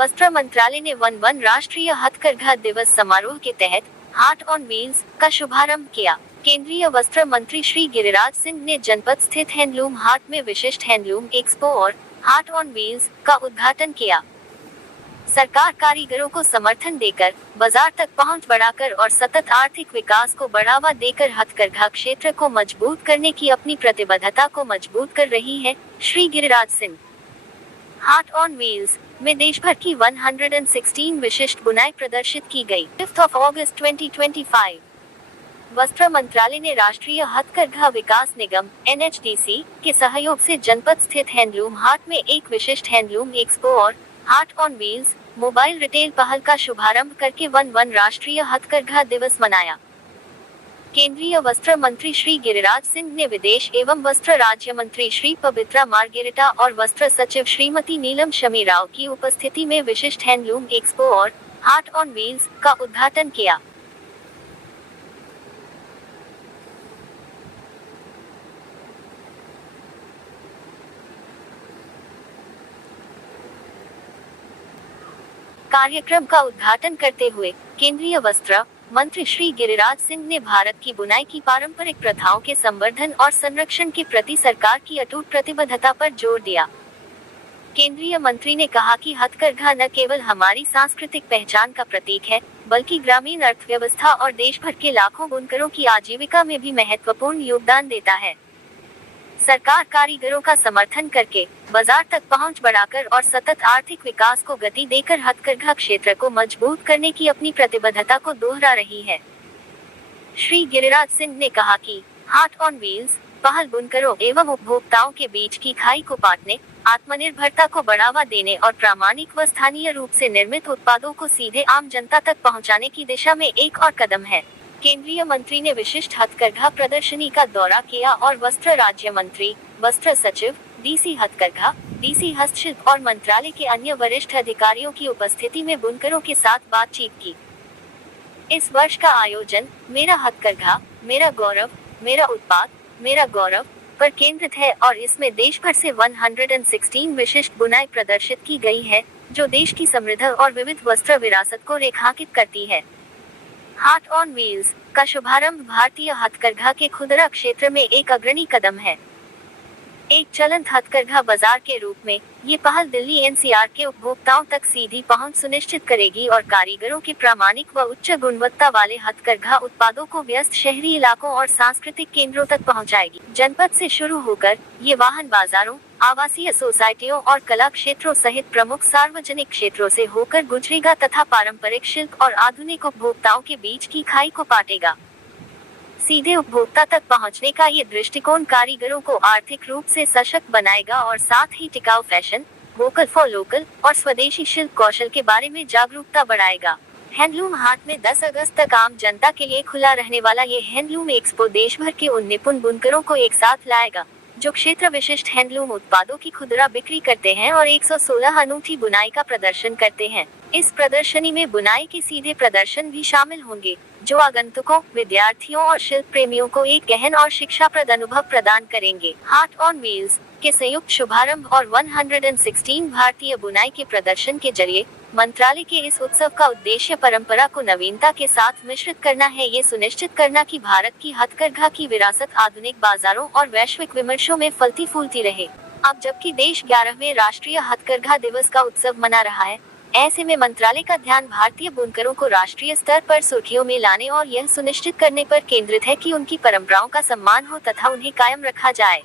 वस्त्र मंत्रालय ने वन राष्ट्रीय हथकरघा दिवस समारोह के तहत हार्ट ऑन व्हील्स का शुभारंभ किया। केंद्रीय वस्त्र मंत्री श्री गिरिराज सिंह ने जनपद स्थित हैंडलूम हाट में विशिष्ट हैंडलूम एक्सपो और हार्ट ऑन व्हील्स का उद्घाटन किया। सरकार कारीगरों को समर्थन देकर, बाजार तक पहुंच बढ़ाकर और सतत आर्थिक विकास को बढ़ावा देकर हथकरघा क्षेत्र को मजबूत करने की अपनी प्रतिबद्धता को मजबूत कर रही है। Shri Giriraj Singh heart on wheels में देश भर की 116 विशिष्ट बुनाई प्रदर्शित की गई। 5 अगस्त 2025 वस्त्र मंत्रालय ने राष्ट्रीय हथकरघा विकास निगम NHDC के सहयोग से जनपद स्थित हैंडलूम हाट में एक विशिष्ट हैंडलूम एक्सपो और heart on wheels mobile retail पहल का शुभारंभ करके वन राष्ट्रीय हथकरघा दिवस मनाया। केंद्रीय वस्त्र मंत्री श्री गिरिराज सिंह ने विदेश एवं वस्त्र राज्य मंत्री श्री पवित्रा मार्गेरिटा और वस्त्र सचिव श्रीमती नीलम शमी राव की उपस्थिति में विशिष्ट हैंडलूम एक्सपो और हार्ट ऑन व्हील्स का उद्घाटन किया। कार्यक्रम का उद्घाटन करते हुए केंद्रीय वस्त्र मंत्री श्री गिरिराज सिंह ने भारत की बुनाई की पारंपरिक प्रथाओं के संवर्धन और संरक्षण के प्रति सरकार की अटूट प्रतिबद्धता पर जोर दिया। केंद्रीय मंत्री ने कहा कि हथकरघा न केवल हमारी सांस्कृतिक पहचान का प्रतीक है, बल्कि ग्रामीण अर्थव्यवस्था और देश भर के लाखों बुनकरों की आजीविका में भी महत्वपूर्ण योगदान देता है। सरकार कारीगरों का समर्थन करके, बाजार तक पहुंच बढ़ाकर और सतत आर्थिक विकास को गति देकर हथकरघा क्षेत्र को मजबूत करने की अपनी प्रतिबद्धता को दोहरा रही है। श्री गिरिराज सिंह ने कहा कि हार्ट ऑन व्हील्स पहल बुनकरों एवं उपभोक्ताओं के बीच की खाई को पाटने, आत्मनिर्भरता को बढ़ावा देने और प्रामाणिक व स्थानीय रूप से निर्मित उत्पादों को सीधे आम जनता तक पहुंचाने की दिशा में एक और कदम है। केंद्रीय मंत्री ने विशिष्ट हथकरघा प्रदर्शनी का दौरा किया और वस्त्र राज्य मंत्री, वस्त्र सचिव, DC हथकरघा, DC हस्तशिल्प और मंत्रालय के अन्य वरिष्ठ अधिकारियों की उपस्थिति में बुनकरों के साथ बातचीत की। इस वर्ष का आयोजन मेरा हथकरघा, मेरा गौरव, मेरा उत्पाद, मेरा गौरव पर केंद्रित है और इसमें देश भर से 116 विशिष्ट बुनाई प्रदर्शित की गई है, जो देश की समृद्ध और विविध वस्त्र विरासत को रेखांकित करती है। हार्ट ऑन व्हील्स का शुभारंभ भारतीय हथकरघा के खुदरा क्षेत्र में एक अग्रणी कदम है। एक चलंत हथकरघा बाजार के रूप में ये पहल दिल्ली NCR के उपभोक्ताओं तक सीधी पहुंच सुनिश्चित करेगी और कारीगरों के प्रामाणिक व उच्च गुणवत्ता वाले हथकरघा उत्पादों को व्यस्त शहरी इलाकों और सांस्कृतिक केंद्रों तक पहुंचाएगी। जनपद से शुरू होकर ये वाहन बाजारों, आवासीय सोसाइटियों और कला क्षेत्रों सहित प्रमुख सार्वजनिक क्षेत्रों से होकर गुजरेगा तथा पारंपरिक शिल्प और आधुनिक उपभोक्ताओं के बीच की खाई को पाटेगा। सीधे उपभोक्ता तक पहुंचने का ये दृष्टिकोण कारीगरों को आर्थिक रूप से सशक्त बनाएगा और साथ ही टिकाऊ फैशन, वोकल फॉर लोकल और स्वदेशी शिल्प कौशल के बारे में जागरूकता बढ़ाएगा। हैंडलूम हाट में 10 अगस्त तक आम जनता के लिए खुला रहने वाला ये हैंडलूम एक्सपो देश भर के उन निपुण बुनकरों को एक साथ लाएगा, जो क्षेत्र विशिष्ट हैंडलूम उत्पादों की खुदरा बिक्री करते हैं और 116 अनूठी बुनाई का प्रदर्शन करते हैं। इस प्रदर्शनी में बुनाई के सीधे प्रदर्शन भी शामिल होंगे, जो आगंतुकों, विद्यार्थियों और शिल्प प्रेमियों को एक गहन और शिक्षाप्रद अनुभव प्रदान करेंगे। हार्ट ऑन व्हील्स के संयुक्त शुभारंभ और 116 भारतीय बुनाई के प्रदर्शन के जरिए मंत्रालय के इस उत्सव का उद्देश्य परंपरा को नवीनता के साथ मिश्रित करना है। ये सुनिश्चित करना कि भारत की हथकरघा की विरासत आधुनिक बाजारों और वैश्विक विमर्शों में फलती फूलती रहे। अब जबकि देश 11वें राष्ट्रीय हथकरघा दिवस का उत्सव मना रहा है, ऐसे में मंत्रालय का ध्यान भारतीय बुनकरों को राष्ट्रीय स्तर पर सुर्खियों में लाने और यह सुनिश्चित करने पर केंद्रित है कि उनकी परंपराओं का सम्मान हो तथा उन्हें कायम रखा जाए।